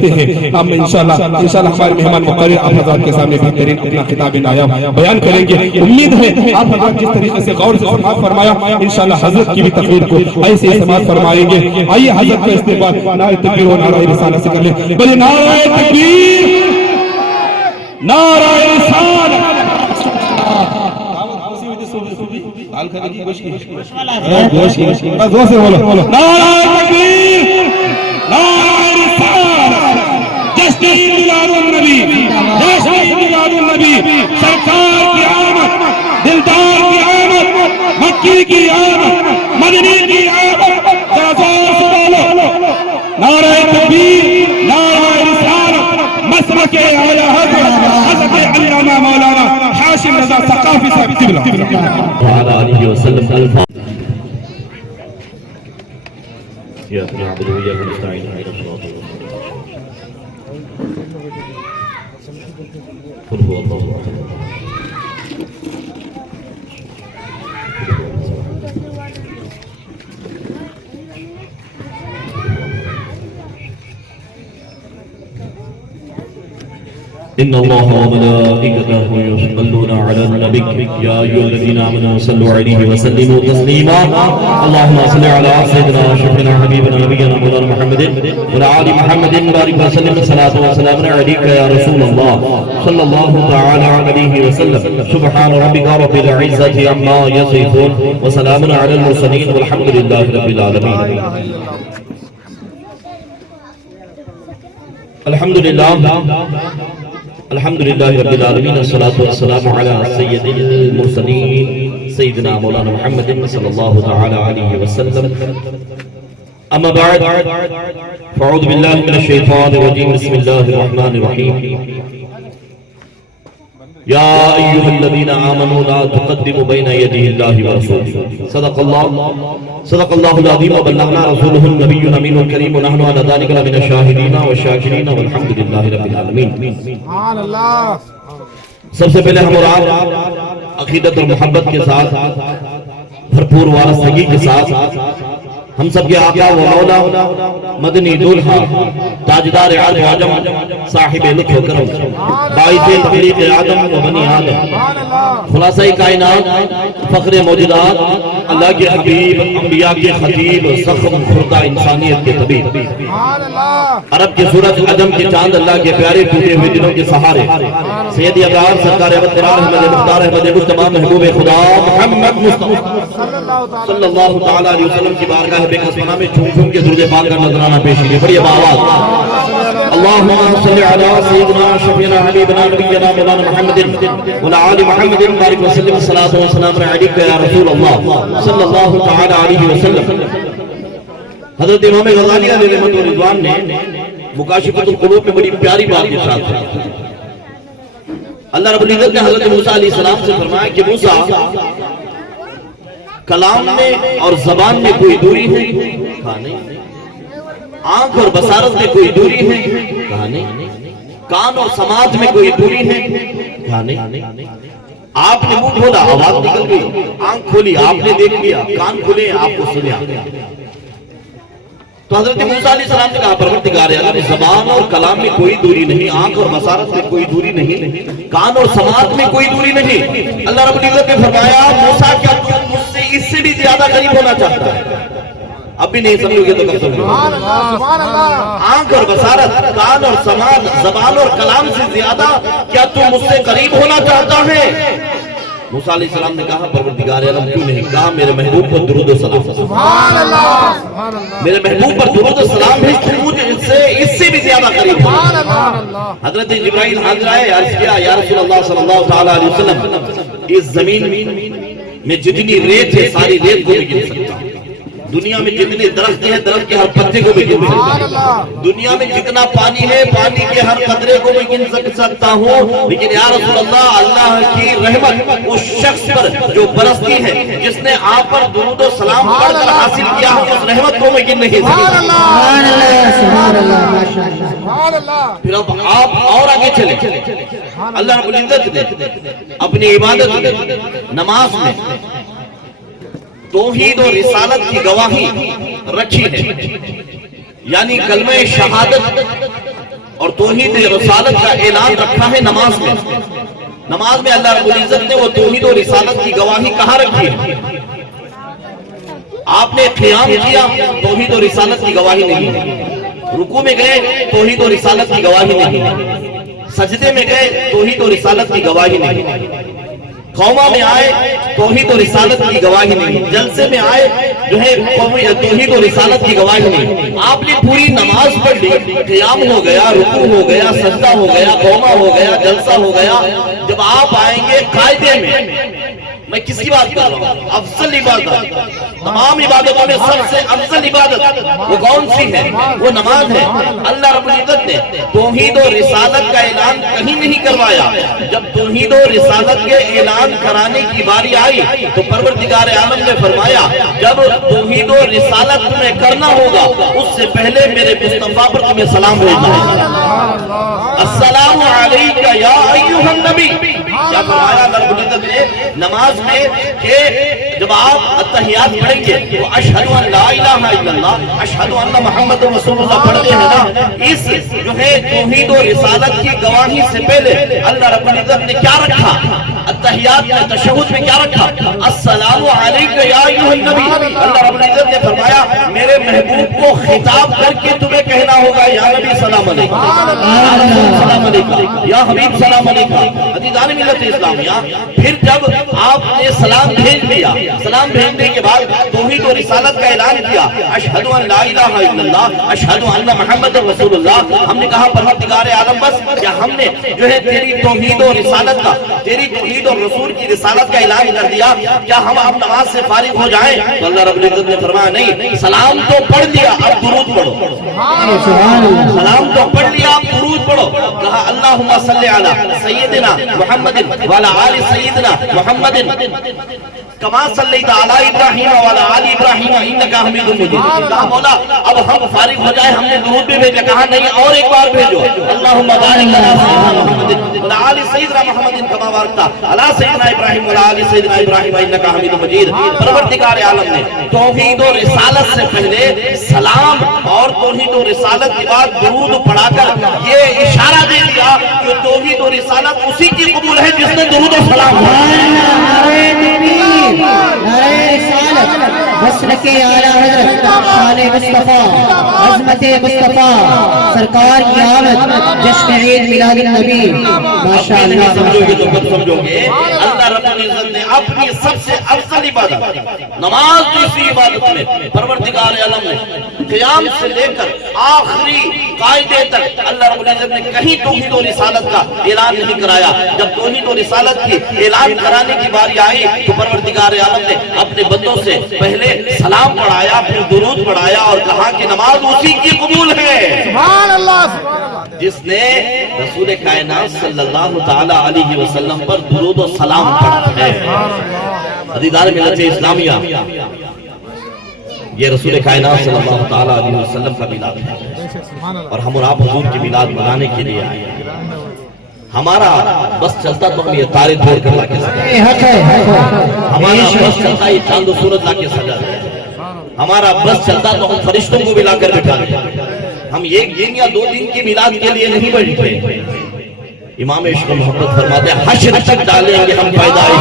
سکتے ہیں. ہم انشاءاللہ ہمارے مہمان مقرر آپ حضرات کے سامنے بہترین اپنا خطاب نایاب بیان کریں گے. امید ہے آپ حضرات جس طریقے سے غور سے سماعت فرمایا انشاءاللہ حضرت کی بھی تقریر کو ایسے سماعت فرمائیں گے. آئیے حضرت کا استقبال نعرہ تکبیر و نعرہ رسالت سے کر لیں. بولے نعرہ تکبیر، نعرہ رسالت. نعرہ تکبیر، نعرہ رسالت. جشن میلاد النبی، جشن میلاد النبی. سرکار کی آمد، دلدار کی آمد، مکی کی آمد، مدنی کی آمد. ذرا زور سے بولو نعرہ تکبیر، نعرہ رسالت. مسلک اعلی حضرت علامہ مولانا ہاشم رضا ثقافی صاحب قبلہ وعلى آلہ وسلم. إياك نعبد وإياك نستعين اهدنا الصراط المستقيم. قل هو الله أحد. إن الله وملائكته يصلون على النبي يا أيها الذين آمنوا صلوا عليه وسلموا تسليما. اللهم صل على سيدنا وشفيعنا حبيبنا نبينا مولانا محمد وعلى آل محمد بارك وسلم. صلاة وسلام عليك يا رسول الله صلى الله تعالى عليه وسلم. سبحان ربك رب العزة عما يصفون وسلام على المرسلين والحمد لله رب العالمين. الحمد للہ رب العالمین. الصلاة والسلام علی سید المرسلین سیدنا مولانا محمد صلی اللہ تعالی علیہ وسلم. اما بعد فاعوذ باللہ من الشیطان الرجیم. بسم اللہ الرحمن الرحیم. یا ایہا الذین آمنوا لا تقدموا بین یدی اللہ ورسولہ. صدق اللہ العظیم وبلغنا رسولہ النبی الامین الکریم ونحن علی ذلک لمن الشاہدین والشاکرین والحمد للہ رب العالمین. سب سے پہلے ہم اور آپ عقیدت اور محبت کے ساتھ بھرپور وارثگی کے ساتھ ہم سب کے آقا و مولا مدنی دولہا تاجدار عرب عجم صاحب لطف و کرم باعث تخلیق آدم و بنی آدم خلاصہ کائنات فخر موجودات اللہ کے حبیب انبیاء کے خطیب زخم خوردہ انسانیت کے طبیب عرب کے سورج عجم کے چاند اللہ کے پیارے ٹوٹے ہوئے دلوں کے سہارے سید اقرار سرکار احمد احمد مختار احمد مجتبی محبوب خدا محمد مصطفیٰ صلی اللہ تعالی علیہ وسلم کی بارگاہ بے قسمہ میں چھوم چھوم کے درود پاک کا نظرانہ پیش کیے. بڑی آواز اللہم صلی علی سیدنا شفیعنا حبیبنا نبینا مولانا محمد وعلی آل محمد بارک وسلم. الصلاۃ والسلام علیک یا رسول اللہ صلی اللہ تعالی علیہ وسلم. حضرت امام غزالی علیہ رحمت و رضوان نے مکاشفۃ القلوب میں بڑی پیاری بات کے ساتھ اللہ رب العزت نے حضرت موسیٰ علیہ السلام سے فرمایا کہ موسیٰ کلام میں اور زبان میں کوئی دوری ہے؟ کہا نہیں. آنکھ اور بصارت میں کوئی دوری ہے؟ کہا نہیں. کان اور سماعت میں کوئی دوری ہے؟ کہا نہیں. آپ نے منہ کھولا آواز نکل گئی، آنکھ کھولی آپ نے دیکھ لیا، کان کھولے آپ کو سنیا. تو حضرت موسیٰ علیہ السلام نے کہا پروردگار عالم زبان اور کلام میں کوئی دوری نہیں، آنکھ اور بصارت میں کوئی دوری نہیں، کان اور سماعت میں کوئی دوری نہیں. اللہ رب العزت نے فرمایا موسیٰ کیا تم مجھ سے اس سے بھی زیادہ قریب ہونا چاہتا ہے؟ اب بھی نہیں سمجھو گے تو کب سمجھو؟ آنکھ اور بصارت، کان اور سماعت، زبان اور کلام سے زیادہ کیا تم مجھ سے قریب ہونا چاہتا ہے؟ موسیٰ علیہ السلام نے کہا پروردگار عالم کیوں نہیں؟ کہا میرے محبوب پر درود و سلام. سبحان اللہ. میرے محبوب پر درود و سلام ہے کہ مجھے اس سے بھی زیادہ قریب ہو. حضرت جبرائیل حاضر آئے عرض کیا یا رسول اللہ صلی اللہ تعالی علیہ وسلم اس زمین میں جتنی ریت ہے ساری ریت کو بھی گن سکتا ہوں. دنیا میں جتنے درخت ہیں درخت کے ہر پتے کو بھی گن سکتا ہوں. دنیا میں جتنا پانی ہے پانی کے ہر قطرے کو بھی گن سکتا ہوں. لیکن یا رسول اللہ اللہ کی رحمت اس شخص پر جو برستی ہے جس نے آپ پر درود و سلام پڑھ کر حاصل کیا ہے اس رحمت کو میں گن نہیں سکتا. پھر اب آپ اور آگے چلیں. اللہ رب العزت نے اپنی عبادت میں نماز میں توحید اور رسالت کی گواہی رکھی ہے. یعنی کلمہ شہادت اور توحید رسالت کا اعلان رکھا ہے نماز میں. نماز میں اللہ رب العزت نے وہ توحید و رسالت کی گواہی کہاں رکھی ہے؟ آپ نے قیام کیا، توحید و رسالت کی گواہی نہیں ہے. رکوع میں گئے، توحید و رسالت کی گواہی نہیں ہے. سجدے میں گئے، توحید و رسالت کی گواہی نہیں ہے. قومہ میں آئے، توحید و رسالت کی گواہی نہیں. جلسے میں آئے جو ہے توحید و رسالت کی گواہی نہیں. آپ نے پوری نماز پڑھ لی، قیام ہو گیا، رکوع ہو گیا، سجدہ ہو گیا، قومہ ہو گیا، جلسہ ہو گیا. جب آپ آئیں گے قاعدے میں کس کی بات کر رہا ہوں؟ افضل عبادت، تمام عبادتوں میں سب سے افضل عبادت وہ کون سی ہے؟ وہ نماز ہے. اللہ رب العزت نے توحید و رسالت کا اعلان کہیں نہیں کروایا. جب توحید و رسالت کے اعلان کرانے کی باری آئی تو پروردگار عالم نے فرمایا جب توحید و رسالت تمہیں کرنا ہوگا اس سے پہلے میرے مصطفیٰ پر تمہیں سلام بھیجنا ہے. السلام علیکہ یا ایھا النبی. کیا فرمایا اللہ رب العزت نے نماز میں کہ جب آپ التحیات پڑھیں گے تو اشہد ان لا الہ الا اللہ اشہد ان محمد رسول اللہ پڑھتے ہیں نا. اس جو ہے توحید و رسالت کی گواہی سے پہلے اللہ رب العزت نے کیا رکھا؟ التحیات میں تشہد میں کیا رکھا؟ السلام علیکہ یا ایھا النبی. اللہ رب العزت نے فرمایا میرے محبوب کو خطاب کر کے تمہیں کہنا ہوگا یا نبی سلام علیکہ، یا رسول سلام علیکہ، یا حبیب سلام علیکہ. عزیزان ملت اسلامیہ، پھر جب آپ نے سلام بھیج دیا، سلام بھیجنے کے بعد توحید و رسالت کا اعلان کیا اشہد ان لا الہ الا اللہ اشہد ان محمد رسول اللہ. ہم نے کہا پروردگار عالم بس کیا ہم نے جو ہے تیری توحید و رسالت کا، تیری توحید اور رسول کی رسالت کا اعلان کر دیا، کیا ہم اب نماز سے فارغ ہو جائیں؟ تو اللہ رب العزت نے فرمایا نہیں، سلام تو پڑھ لیا اب درود پڑھو. سلام تو پڑھ لیا اب درود پڑھو. کہا اللہم صلی علی سیدنا محمد وعلی آل سیدنا محمد کما صلیت علی ابراہیم وعلی آل ابراہیم انکا حمید مجید. کہا مولا اب ہم فارغ ہو جائیں، ہم نے درود بھی بھیجا. کہا نہیں اور ایک بار بھیجو. اللہم بارک علی سیدنا محمد وعلی آل سیدنا محمد کما بارکت علی سیدنا ابراہیم وعلی آل سیدنا ابراہیم انکا حمید مجید. پروردگار عالم نے توحید و رسالت سے پہلے سلام اور توحید و رسالت کے بعد درود پڑھا کر یہ اشارہ دے دیا کہ توحید و رسالت اسی کی قبول ہے جس نے درود و سلام مسلک اعلیٰ حضرت شان مصطفیٰ عظمت مصطفیٰ سرکار کی آمد جشن عید میلاد النبی. ماشاءاللہ سمجھو گے تو کب سمجھو گے؟ اللہ رب العزت نے اپنی سب سے افضل عبادت نماز جیسی عبادت میں پروردگار عالم نے قیام سے لے کر آخری قاعدے تک اللہ رب العزت نے کہیں توحید و رسالت کا اعلان نہیں کرایا. جب توحید و رسالت کی اعلان کرانے کی باری آئی تو پروردگار عالم نے اپنے بندوں سے پہلے سلام پڑھایا، پھر درود پڑھایا اور کہا کہ نماز اسی کی قبول ہے سبحان اللہ سبحان اللہ جس نے رسول کائنات صلی اللہ تعالی علیہ وسلم پر درود و سلام پڑھا ہے. عزیزان ملت اسلامیہ، یہ رسول کائنات صلی اللہ تعالی علیہ وسلم کا میلاد ہے اور ہم اور آپ حضور کی میلاد منانے کے لیے آئے ہیں. ہمارا بس چلتا تو ہم یہ تارے توڑ کر لا کے سجا، ہمارا بس چلتا یہ چاند و سورج لا کے سجا دے، ہمارا بس چلتا تو ہم فرشتوں کو بھی لا کر بٹھا دیں. ہم ایک دن یا دو دن کی میلاد کے لیے نہیں بیٹھے. امام عشق و محبت فرماتے ہیں حشر تک ڈالیں گے ہم پیدائش.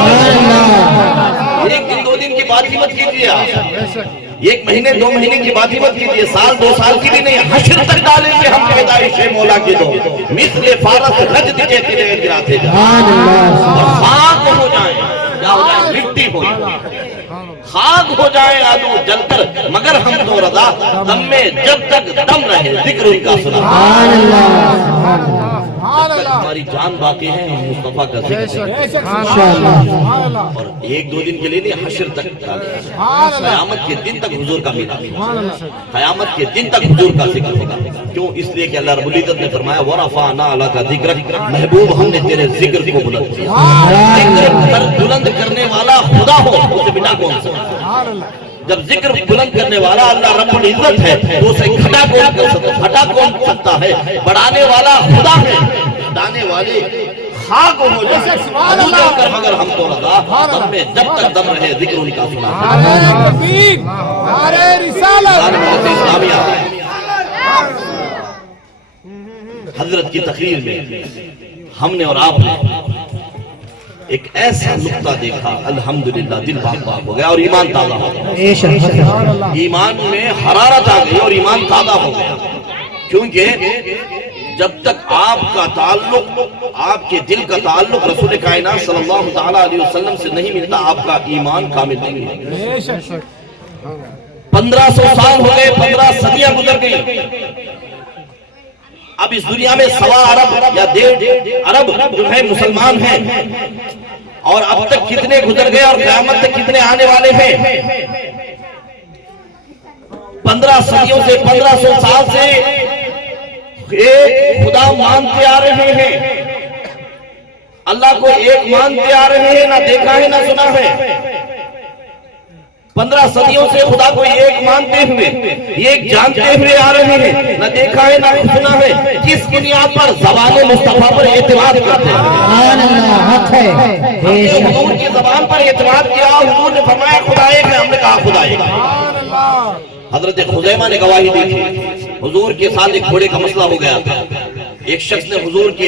ایک دن دو دن کی بات ہی مت کیجیے، ایک مہینے دو مہینے کی بات ہی مت کیجیے، سال دو سال کی بھی نہیں. حشر تک ڈالیں گے ہم پیدائش مولا کے دو مثل فارس رجد کے تلے گراتے جائیں اور خاک ہو جائیں. کیا ہو جائیں؟ مٹی ہو جائیں، خاک ہو جائیں آدو جل کر، مگر ہم تو رضا دم میں جب تک دم رہے ذکر ان کا سنا. ہماری جان باقی ہے ہم مصطفیٰ کا ذکر اور ایک دو دن کے لیے نہیں، حشر تک قیامت کے دن تک حضور کا میلاد، قیامت کے دن تک حضور کا ذکر ہوگا. کیوں؟ اس لیے کہ اللہ رب العزت نے فرمایا وَرَفَعْنَا لَكَ ذِكْرَكَ، محبوب ہم نے تیرے ذکر کو بلند کیا. ذکر بلند کرنے والا خدا ہو اسے بنا کون سکتا؟ جب ذکر بلند کرنے والا اللہ رب العزت ہے تو اسے گھٹا کون کر سکتا؟ گھٹا کون سکتا ہے؟ بڑھانے والا خدا ہے، گھٹانے والے خاک ہو جائے ابو کر مگر ہم تو رضا دم میں جب تک دم رہے ذکر ان کا سنا. حضرت کی تقریر میں ہم نے اور آپ نے ایک ایسا نقطہ دیکھا، الحمدللہ دل پاک پاک ہو گیا اور ایمان تازہ ہو گیا، ایمان میں حرارت آ گئی اور ایمان تازہ ہو گیا، کیونکہ جب تک آپ کا تعلق، آپ کے دل کا تعلق رسول کائنات صلی اللہ تعالیٰ علیہ وسلم سے نہیں ملتا، آپ کا ایمان کامل نہیں ہے۔ 1500 سال ہو گئے، 15 صدیاں گزر گئی، اب اس دنیا میں 1.25 ارب یا 1.5 ارب جو ہے مسلمان ہیں، اور اب تک کتنے گزر گئے اور قیامت تک کتنے آنے والے ہیں؟ 15 صدیوں سے، 1500 سال سے ایک خدا مانتے آ رہے ہیں، اللہ کو ایک مانتے آ رہے ہیں، نہ دیکھا ہے نہ سنا ہے۔ 15 صدیوں سے خدا کو ایک مانتے ہوئے، ایک جانتے ہوئے آ رہے ہیں، نہ دیکھا ہے نہ سنا ہے۔ کس بنیاد پر؟ زبان مصطفیٰ پر اعتماد کرتے ہیں۔ حضور کی زبان پر اعتماد کیا، حضور نے فرمایا خدا ایک ہے، ہم نے کہا خدا ایک ہے۔ حضرت خزیمہ نے گواہی دی تھی، حضور کے ساتھ ایک گھوڑے کا مسئلہ ہو گیا تھا، ایک شخص نے حضور کے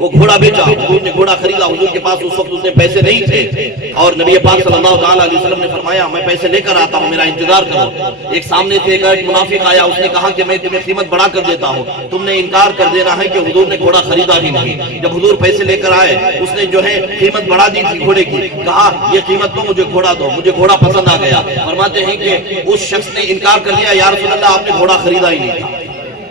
وہ گھوڑا بیچا، حضور نے گھوڑا خریدا، حضور کے پاس اس وقت اس نے پیسے نہیں تھے، اور نبی پاک صلی اللہ علیہ وسلم نے فرمایا میں پیسے لے کر آتا ہوں، میرا انتظار کرو۔ ایک سامنے سے ایک منافق آیا، اس نے کہا کہ میں تمہیں قیمت بڑھا کر دیتا ہوں، تم نے انکار کر دینا ہے کہ حضور نے گھوڑا خریدا ہی نہیں۔ جب حضور پیسے لے کر آئے، اس نے جو ہے قیمت بڑھا دی تھی گھوڑے کی، کہا یہ قیمت تو مجھے گھوڑا دو، مجھے گھوڑا پسند آ گیا۔ فرماتے ہیں کہ اس شخص نے انکار کر دیا، یا رسول اللہ آپ نے گھوڑا خریدا ہی نہیں تھا،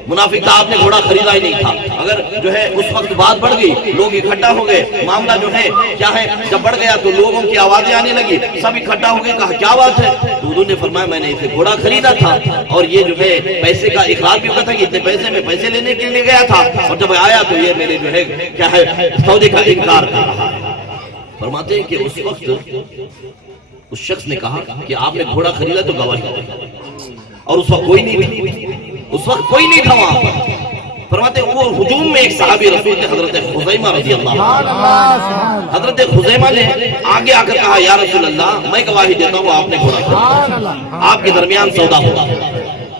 منافق تھا، آپ نے گھوڑا خریدا ہی نہیں تھا۔ اگر جو ہے اس وقت بات بڑھ گئی، لوگ اکٹھا ہو گئے، معاملہ جو ہے کیا ہے، جب بڑھ گیا تو لوگوں کی آوازیں آنے لگی، سب اکٹھا ہو گئے، کہا کیا بات ہے؟ تو حضور نے فرمایا میں نے اسے گھوڑا خریدا تھا، اور یہ جو ہے پیسے کا اقرار بھی ہوتا تھا کہ اتنے پیسے میں پیسے لینے کے لیے گیا تھا، اور جب آیا تو یہ میرے جو ہے کیا ہے سودے کا انکار کر رہا ہے۔ فرماتے ہیں کہ اس وقت اس شخص نے کہا کہ آپ نے گھوڑا خریدا تو گواہی دو، اور اس وقت کوئی نہیں تھا، اس وقت کوئی نہیں تھا وہاں پر۔ فرماتے ہیں وہ ہجوم میں ایک صحابی رسول نے حضرت خزیمہ رضی اللہ عنہ، حضرت خزیمہ نے آگے آ کر کہا یا رسول اللہ میں گواہی دیتا ہوں آپ نے گھوڑا خریدا، آپ کے درمیان سودا ہوگا۔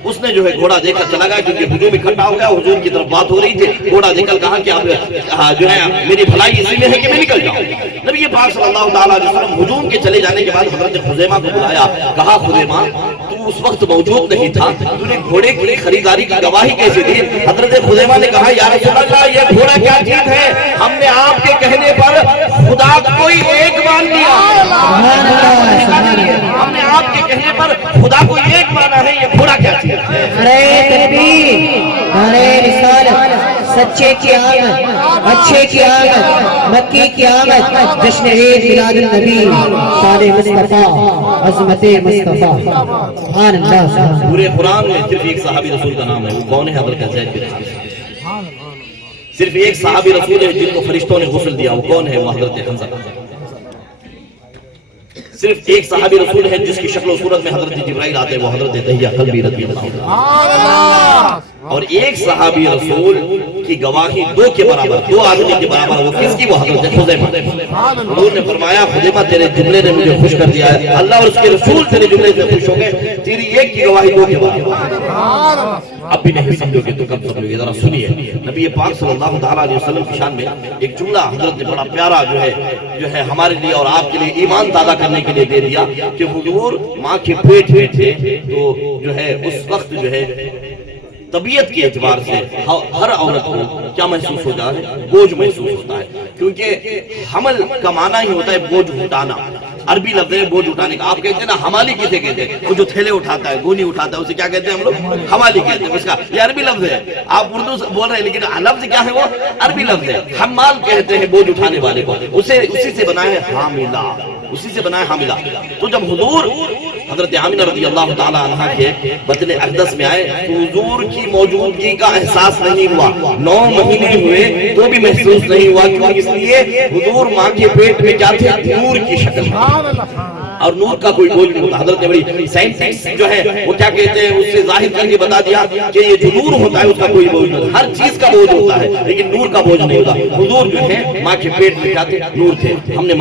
اس نے جو ہے گھوڑا دے کر چلا گیا، کیونکہ ہجوم اکٹھا ہو گیا، حضور کی طرف بات ہو رہی تھی، گھوڑا دے کر کہا کہ آپ جو ہے میری بھلائی اسی میں ہے کہ میں نکل جاؤں۔ نبی پاک صلی اللہ تعالیٰ علیہ وسلم ہجوم کے چلے جانے کے بعد حضرت خزیمہ کو بلایا، کہا خزیمہ تو اس وقت موجود نہیں تھا، تو نے گھوڑے کی خریداری کی گواہی کیسے دی؟ حضرت خزیمہ نے کہا یا رسول اللہ یہ گھوڑا کیا چیز ہے، ہم نے آپ کے کہنے پر خدا کوئی ایک مان لیا، ہم نے آپ کے کہنے پر خدا کو ایک مانا ہے، یہ گھوڑا کیا چیز ہے؟ نعرہ تکبیر، نعرہ رسالت، سچے کی آمد، اچھے کی آمد، مکی کی آمد، جشن عید میلاد النبی، شان مصطفیٰ، عظمت مصطفیٰ، سبحان اللہ۔ پورے قرآن میں صرف ایک صحابی رسول کا نام ہے، وہ کون ہے؟ حضرت زید بن حارثہ۔ صرف ایک صحابی رسول ہے جن کو فرشتوں نے غسل دیا، وہ کون ہے؟ وہ حضرت حمزہ۔ صرف ایک صحابی رسول ہے جس کی شکل و صورت میں حضرت جبرائیل آتے ہیں، وہ حضرت دحیہ کلبی رضی اللہ عنہ۔ اور ایک صحابی رسول کی گواہی 2 کے برابر، 2 آدمی کے برابر، وہ کس کی؟ وہ حضرت خزیمہ۔ حضور نے فرمایا خزیمہ تیرے جملے نے مجھے خوش کر دیا ہے، اللہ اور اس کے رسول تیرے جملے سے خوش ہو گئے، تیری ایک کی گواہی 2 کے برابر۔ اب بھی نہیں سمجھو گے تو کب سمجھو گے؟ ذرا سنیے، نبی پاک صلی اللہ تعالیٰ علیہ وسلم کی شان میں ایک جملہ حضرت نے بڑا پیارا جو ہے ہمارے لیے اور آپ کے لیے ایمان تازہ کرنے کے لیے دے دیا کہ حضور ماں کے پیٹ میں تھے تو جو ہے اس وقت جو ہے طبیعت کے اعتبار سے ہر عورت کو کیا محسوس ہوتا ہے؟ بوجھ محسوس ہوتا ہے، کیونکہ حمل کا معنی ہی ہوتا ہے بوجھ اٹھانا، عربی لفظ ہے بوجھ اٹھانے کا۔ آپ کہتے ہیں نا حمالی کسے کہتے ہیں؟ وہ جو تھیلے اٹھاتا ہے، گونی اٹھاتا ہے، اسے کیا کہتے ہیں ہم لوگ؟ حمالی کہتے ہیں، اس کا یہ عربی لفظ ہے۔ آپ اردو بول رہے ہیں لیکن لفظ کیا ہے؟ وہ عربی لفظ ہے، حمال کہتے ہیں بوجھ اٹھانے والے کو، اسی سے بنا ہے حاملہ، اسی سے بنا ہے حاملہ۔ تو جب حضور حضرت آمنہ رضی اللہ تعالیٰ عنہ کے بطن اقدس میں آئے تو حضور کی موجودگی کا احساس نہیں ہوا، 9 مہینے ہوئے تو بھی محسوس نہیں ہوا، کیوں؟ اس لیے حضور ماں کے پیٹ میں کیا تھے؟ نور کی شکل، اور نور کا کوئی بوجھ نہیں ہوتا۔ حضرت نے بڑی سائنس جو ہے وہ کیا کہتے ہیں اس سے ظاہر کر کے بتا دیا کہ یہ جو نور ہوتا ہے اس کا کوئی بوجھ نہیں ہوتا، ہر چیز کا بوجھ ہوتا ہے لیکن نور کا بوجھ نہیں ہوتا۔ حضور جو ہے ماں کے پیٹ میں کیا تھے؟ نور تھے، ہم نے